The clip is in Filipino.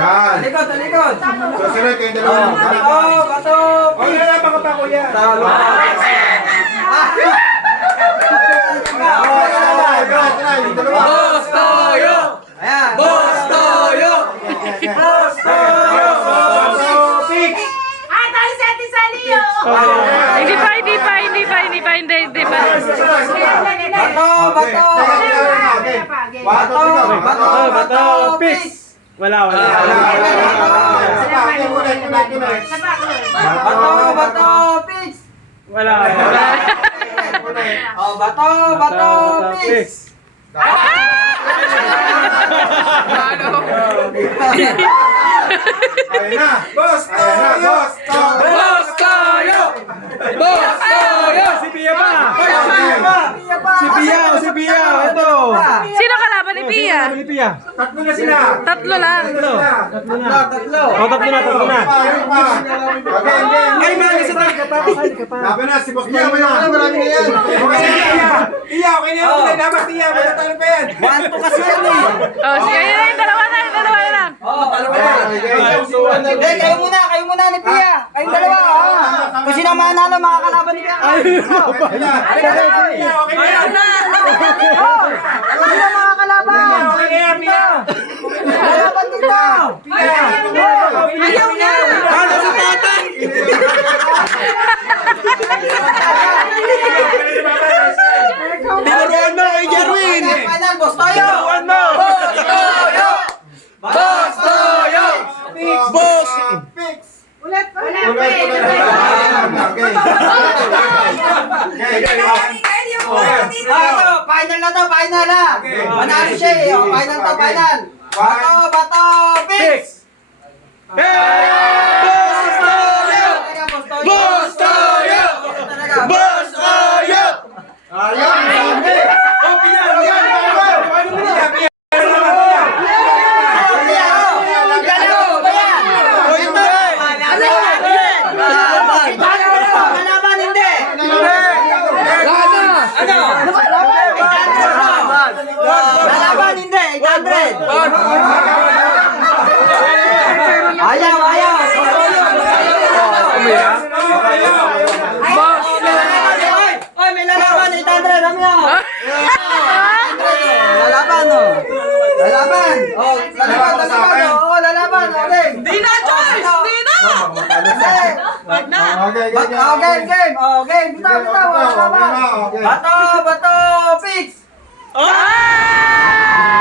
Yan. Talikod, talikod. Susunod kayong dalawa. Bato. O, lalaban ko pa, kuya. Talo. Boss Toyo! Ayan. Boss Toyo! Boss Toyo! Pix! Tayo si Ate Salio! Hindi pa. Bato. Pix. Wala. Bato. Pix. Wala. Oh, bato. Pix. Ayun na! Boss Toyo! Boss Toyo! Boss Toyo! Si Pia ba? Si Pia. Ito. Sino kalaban ni Pia? Si Pia. Tatlo na sila! Tatlo lang. Tatlo na. Tatlo. O, tatlo na. Ay, marami sa tayo! Laban na, si Boss Toyo na! Marami na yan! Okay na yan! Iya, okay na yan! Dapat iya, matatalo pa yan! 1-2 kasi yan eh. Oh, sige, ayun, dalawa na lang. Oh, dalawa na. Hindi, kayo muna ni Pia. Kayong dalawa. Kung sino manalo, makakalaban ni Pia. Okay na! Okay na yan! Kung sino makakalaban? Okay na yan, Pia! Kalaban dito. Ayaw na! Ano si Tatay? Tinuruan mo kay Jerwin. Final, Boss Toyo. Tinuruan mo. Boss Toyo! Boss! Ulit. Final na to, final na. Manalo siya eh. Final to, final. Bato, Pix. Boss Toyo! Boss Toyo! Boss Toyo! Kalaban hindi. Kalaban hindi. 800. Ayaw. Oy, may lalaban 800. Ramya. Lalaban oh. Lalaban. Oh, lalaban. Okay. Di na, Joyce! Di na! Wag na! Game. Bitaw. Lalaban. Bato, Pix. Ah!